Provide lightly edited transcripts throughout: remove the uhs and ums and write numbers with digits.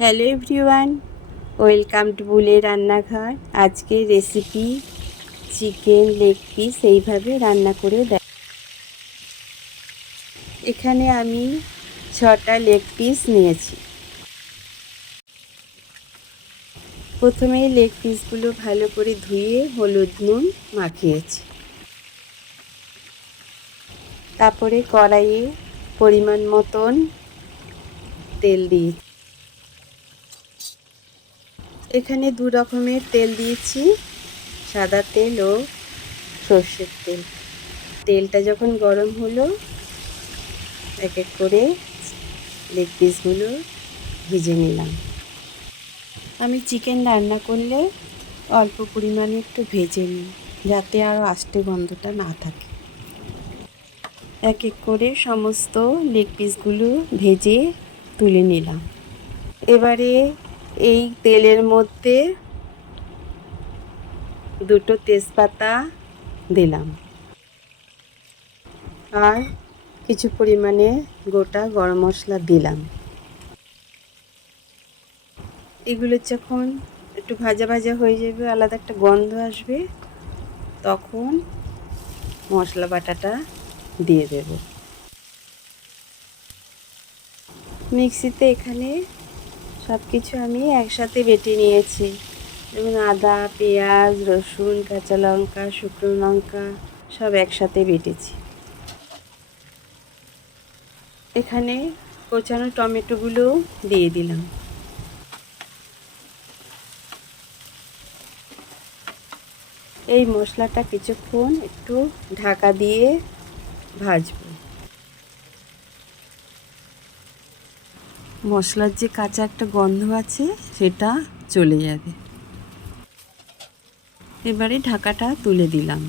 Hello everyone, welcome to বুলের রান্নাঘর। আজকের recipe chicken leg piece এইভাবে রান্না করে দেয়। এখানে আমি 6টা লেগ পিস নিয়েছি। প্রথমেই লেগ পিসগুলো ভালো করে ধুয়ে হলুদ নুন মাখিয়েছি। তারপরে কড়াইয়ে পরিমাণ মতন তেল দিয়েছি। এখানে দু রকমের তেল দিয়েছি, সাদা তেল ও সর্ষের তেল। তেলটা যখন গরম হলো এক এক করে লেগ পিসগুলো ভেজে নিলাম। আমি চিকেন রান্না করলে অল্প পরিমাণে একটু ভেজে নিই, যাতে আরও আষ্টে গন্ধটা না থাকে। এক এক করে সমস্ত লেগ পিসগুলো ভেজে তুলে নিলাম। এবারে এই তেলের মধ্যে দুটো তেজপাতা দিলাম আর কিছু পরিমাণে গোটা গরম মশলা দিলাম। এগুলো যখন একটু ভাজা ভাজা হয়ে যাবে, আলাদা একটা গন্ধ আসবে, তখন মশলা বাটাটা দিয়ে দেব। মিক্সিতে এখানে সব কিছু আমি একসাথে বেটে নিয়েছি, যেমন আদা, পেঁয়াজ, রসুন, কাঁচা লঙ্কা, শুকনো লঙ্কা সব একসাথে বেটেছি। এখানে কোচানো টমেটোগুলো দিয়ে দিলাম। এই মশলাটা কিছুক্ষণ একটু ঢাকা দিয়ে ভাজবো। মশলার যে কাঁচা একটা গন্ধ আছে সেটা চলে যাবে। এবারে ঢাকাটা তুলে দিলাম।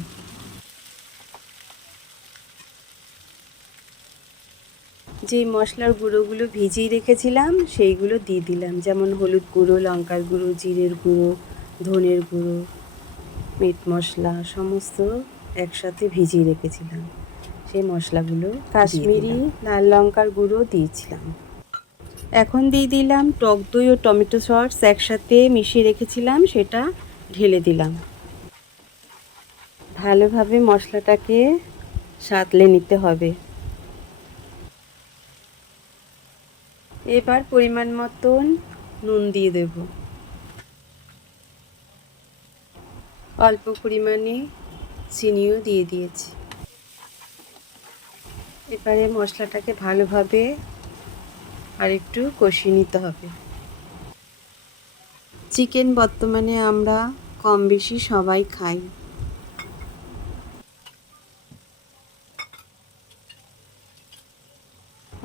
যে মশলার গুঁড়োগুলো ভিজিয়ে রেখেছিলাম সেইগুলো দিয়ে দিলাম, যেমন হলুদ গুঁড়ো, লঙ্কার গুঁড়ো, জিরের গুঁড়ো, ধনের গুঁড়ো, মিট মশলা সমস্ত একসাথে ভিজিয়ে রেখেছিলাম। সেই মশলাগুলো, কাশ্মীরি লাল লঙ্কার গুঁড়ো দিয়েছিলাম। এখন দিয়ে দিলাম টক দই ও টমেটো সস একসাথে মিশিয়ে রেখেছিলাম, সেটা ঢেলে দিলাম। ভালোভাবে মশলাটাকে সাঁতলে নিতে হবে। এবার পরিমাণ মতন নুন দিয়ে দেব। অল্প পরিমাণে চিনিও দিয়ে দিয়েছি। এবারে মশলাটাকে ভালোভাবে আর একটু কষিয়ে নিতে হবে। চিকেন বর্তমানে আমরা কম বেশি সবাই খাই।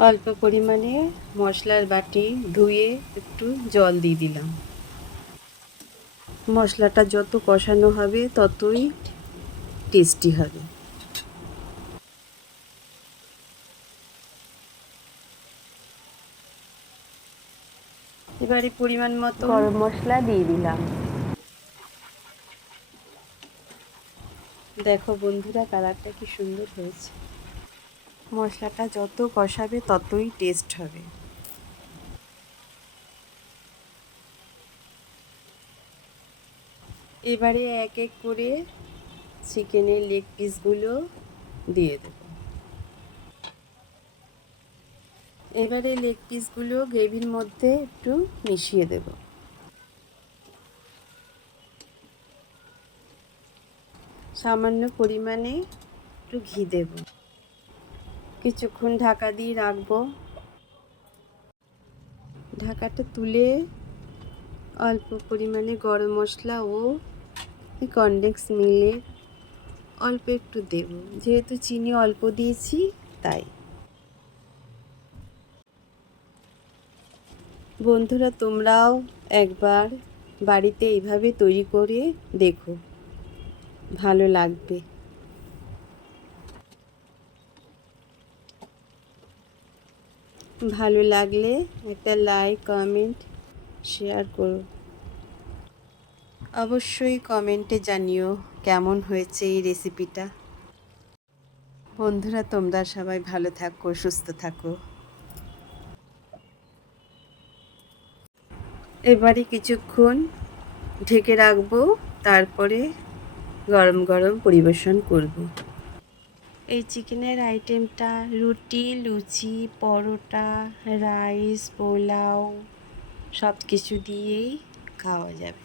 অল্প পরিমাণে মশলার বাটি ধুয়ে একটু জল দিয়ে দিলাম। মশলাটা যত কষানো হবে ততই টেস্টি হবে। এবারে পরিমাণ মতো গরম মশলা দিয়ে দিলাম। দেখো বন্ধুরা, কালারটা কি সুন্দর হয়েছে। মশলাটা যত কষাবে ততই টেস্ট হবে। এবারে এক এক করে চিকেনের লেগ পিসগুলো দিয়ে দেব। এবারে লেগ পিসগুলো গ্রেভির মধ্যে একটু মিশিয়ে দেব। সামান্য পরিমাণে একটু ঘি দেব। কিছুক্ষণ ঢাকা দিয়ে রাখবো। ঢাকাটা তুলে অল্প পরিমাণে গরম মশলা ও কর্নফ্লেক্স মিলে অল্প একটু দেব, যেহেতু চিনি অল্প দিয়েছি তাই। বন্ধুরা, তোমরাও একবার বাড়িতে এইভাবে তৈরি করে দেখো, ভালো লাগবে। ভালো লাগলে একটা লাইক, কমেন্ট, শেয়ার করো। অবশ্যই কমেন্টে জানিও কেমন হয়েছে এই রেসিপিটা। বন্ধুরা, তোমরা সবাই ভালো থাকো, সুস্থ থাকো। এবারে কিছুক্ষণ ঢেকে রাখবো, তারপরে গরম গরম পরিবেশন করব। এই চিকেনের আইটেমটা রুটি, লুচি, পরোটা, রাইস, পোলাও সব কিছু দিয়েই খাওয়া যাবে।